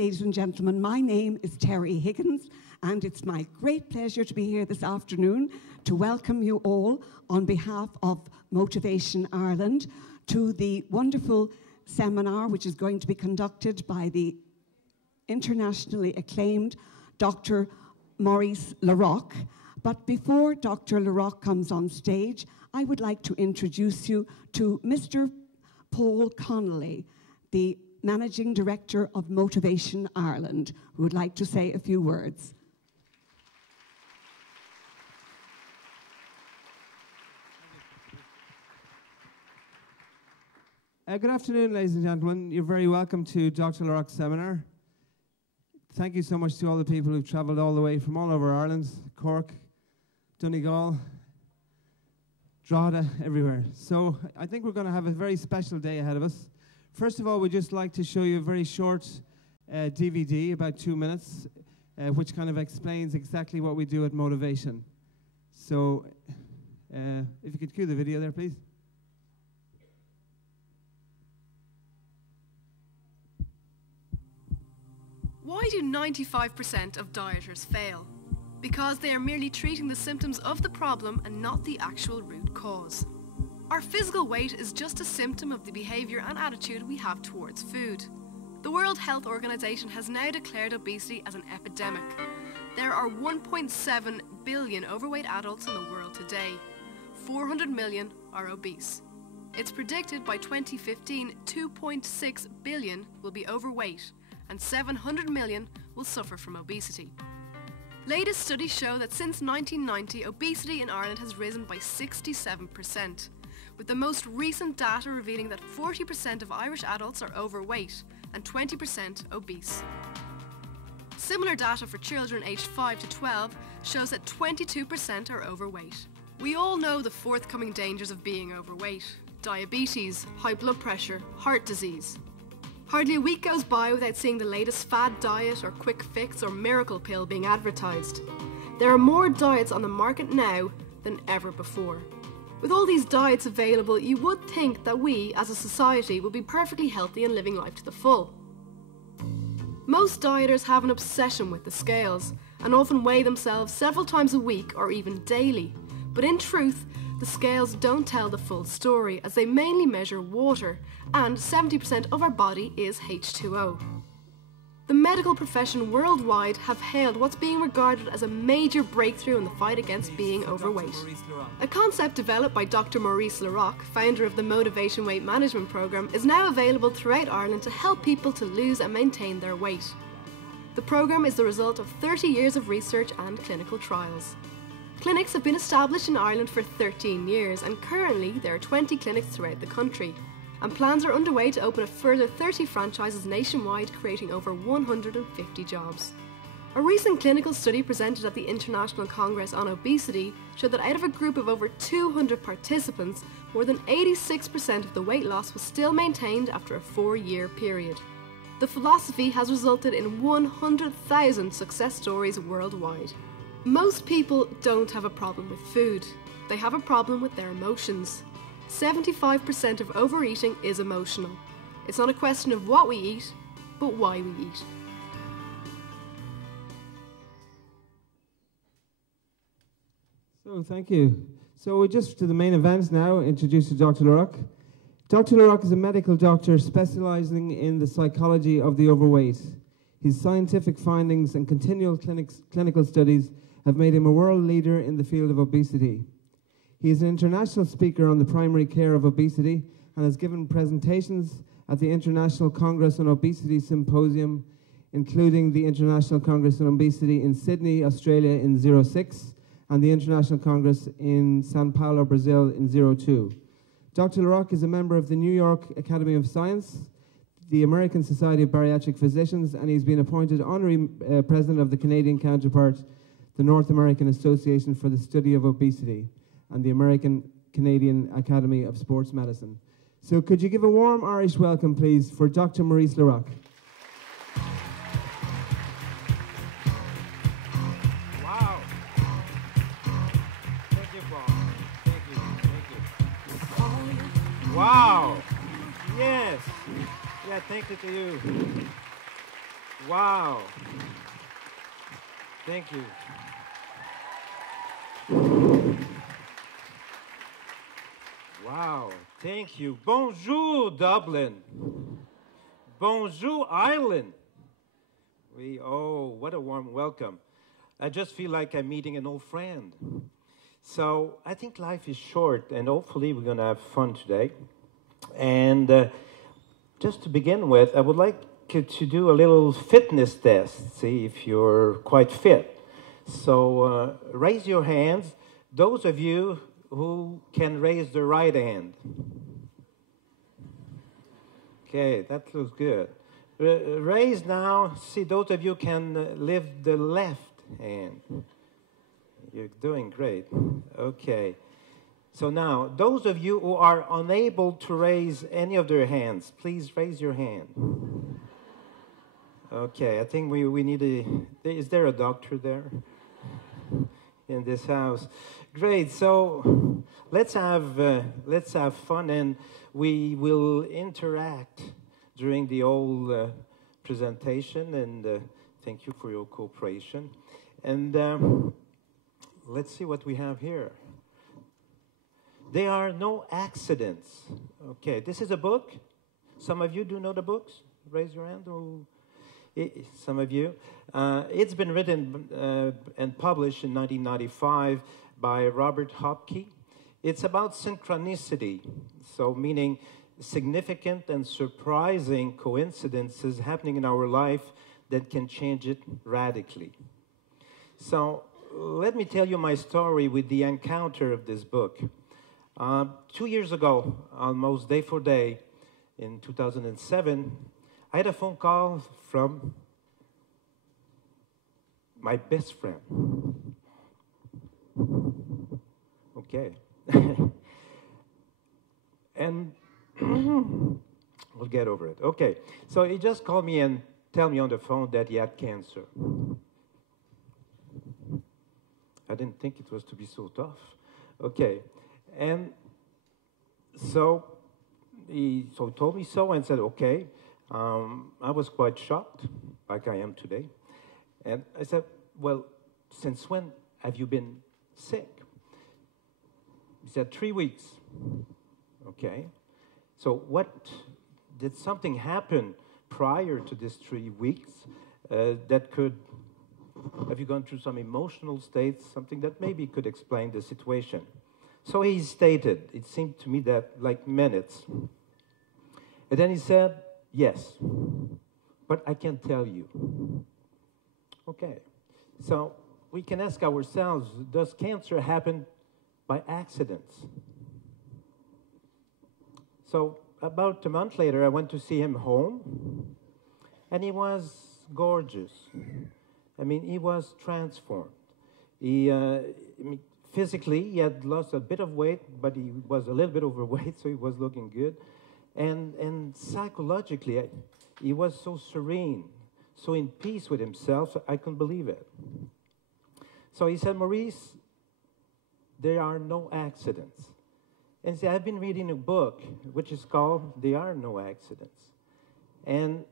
ladies and gentlemen, my name is Terry Higgins, and it's my great pleasure to be here this afternoon to welcome you all on behalf of Motivation Ireland to the wonderful seminar which is going to be conducted by the internationally acclaimed Dr. Maurice Larocque. But before Dr. Larocque comes on stage, I would like to introduce you to Mr. Paul Connolly, the Managing Director of Motivation Ireland, who would like to say a few words. Good afternoon, ladies and gentlemen. You're very welcome to Dr. Larocque's seminar. Thank you so much to all the people who've travelled all the way from all over Ireland, Cork, Donegal, Drogheda, everywhere. So I think we're going to have a very special day ahead of us. First of all, we'd just like to show you a very short DVD, about 2 minutes, which kind of explains exactly what we do at Motivation. So if you could cue the video there, please. Why do 95% of dieters fail? Because they are merely treating the symptoms of the problem and not the actual root cause. Our physical weight is just a symptom of the behaviour and attitude we have towards food. The World Health Organization has now declared obesity as an epidemic. There are 1.7 billion overweight adults in the world today. 400 million are obese. It's predicted by 2015, 2.6 billion will be overweight and 700 million will suffer from obesity. Latest studies show that since 1990, obesity in Ireland has risen by 67%, with the most recent data revealing that 40% of Irish adults are overweight and 20% obese. Similar data for children aged 5 to 12 shows that 22% are overweight. We all know the forthcoming dangers of being overweight: diabetes, high blood pressure, heart disease. Hardly a week goes by without seeing the latest fad diet or quick fix or miracle pill being advertised. There are more diets on the market now than ever before. With all these diets available, you would think that we, as a society, would be perfectly healthy and living life to the full. Most dieters have an obsession with the scales and often weigh themselves several times a week or even daily. But in truth, the scales don't tell the full story, as they mainly measure water, and 70% of our body is H2O. The medical profession worldwide have hailed what's being regarded as a major breakthrough in the fight against being overweight. A concept developed by Dr. Maurice Larocque, founder of the Motivation Weight Management Programme, is now available throughout Ireland to help people to lose and maintain their weight. The programme is the result of 30 years of research and clinical trials. Clinics have been established in Ireland for 13 years, and currently there are 20 clinics throughout the country. And plans are underway to open a further 30 franchises nationwide, creating over 150 jobs. A recent clinical study presented at the International Congress on Obesity showed that out of a group of over 200 participants, more than 86% of the weight loss was still maintained after a 4-year period. The philosophy has resulted in 100,000 success stories worldwide. Most people don't have a problem with food. They have a problem with their emotions. 75% of overeating is emotional. It's not a question of what we eat, but why we eat. So, thank you. So, we're just to the main event now, introduce to Dr. Larocque. Dr. Larocque is a medical doctor specializing in the psychology of the overweight. His scientific findings and continual clinical studies have made him a world leader in the field of obesity. He is an international speaker on the primary care of obesity and has given presentations at the International Congress on Obesity Symposium, including the International Congress on Obesity in Sydney, Australia in 2006, and the International Congress in São Paulo, Brazil in 2002. Dr. Larocque is a member of the New York Academy of Science, the American Society of Bariatric Physicians, and he's been appointed honorary president of the Canadian counterpart, the North American Association for the Study of Obesity, and the American Canadian Academy of Sports Medicine. So could you give a warm Irish welcome, please, for Dr. Maurice Larocque. Wow. Thank you, Paul. Thank you. Wow. Yes. Yeah, thank you to you. Wow. Thank you. Wow. Thank you. Bonjour, Dublin. Bonjour, Ireland. What a warm welcome. I just feel like I'm meeting an old friend. So I think life is short, and hopefully we're going to have fun today. And just to begin with, I would like you to do a little fitness test, see if you're quite fit. So raise your hands, those of you who can raise the right hand. Okay, that looks good. Raise now, see those of you can lift the left hand. You're doing great. Okay. So now, those of you who are unable to raise any of their hands, please raise your hand. Okay, I think we need is there a doctor there in this house? Great, so let's have fun, and we will interact during the whole presentation, and thank you for your cooperation. And let's see what we have here. There are no accidents. Okay, this is a book. Some of you do know the books? Raise your hand. Some of you. It's been written and published in 1995 by Robert Hopke. It's about synchronicity, so meaning significant and surprising coincidences happening in our life that can change it radically. So let me tell you my story with the encounter of this book. 2 years ago, almost day for day, in 2007, I had a phone call from my best friend. Okay. And we'll get over it. Okay. So he just called me and told me on the phone that he had cancer. I didn't think it was to be so tough. Okay. And so he told me so and said, okay. I was quite shocked, like I am today. And I said, well, since when have you been sick? He said, 3 weeks. Okay. So did something happen prior to this 3 weeks that could, have you gone through some emotional states, something that maybe could explain the situation? So he stated, it seemed to me that like minutes. And then he said, yes, but I can't tell you. Okay, so we can ask ourselves, does cancer happen by accidents? So about a month later, I went to see him home, and he was gorgeous. I mean, he was transformed. Physically, he had lost a bit of weight, but he was a little bit overweight, so he was looking good. And psychologically, he was so serene, so in peace with himself, I couldn't believe it. So he said, Maurice, there are no accidents. And see, I've been reading a book which is called There Are No Accidents. And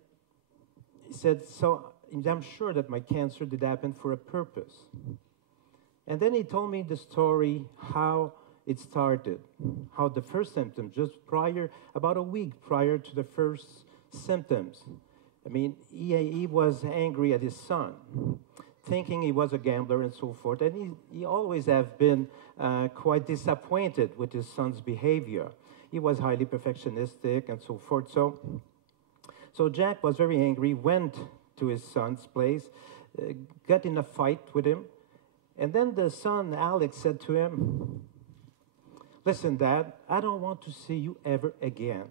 he said, so I'm sure that my cancer did happen for a purpose. And then he told me the story, how it started, how the first symptoms, just about a week prior to the first symptoms. I mean, he was angry at his son, thinking he was a gambler and so forth. And he always have been quite disappointed with his son's behavior. He was highly perfectionistic and so forth. So Jack was very angry, went to his son's place, got in a fight with him. And then the son, Alex, said to him, listen, Dad, I don't want to see you ever again.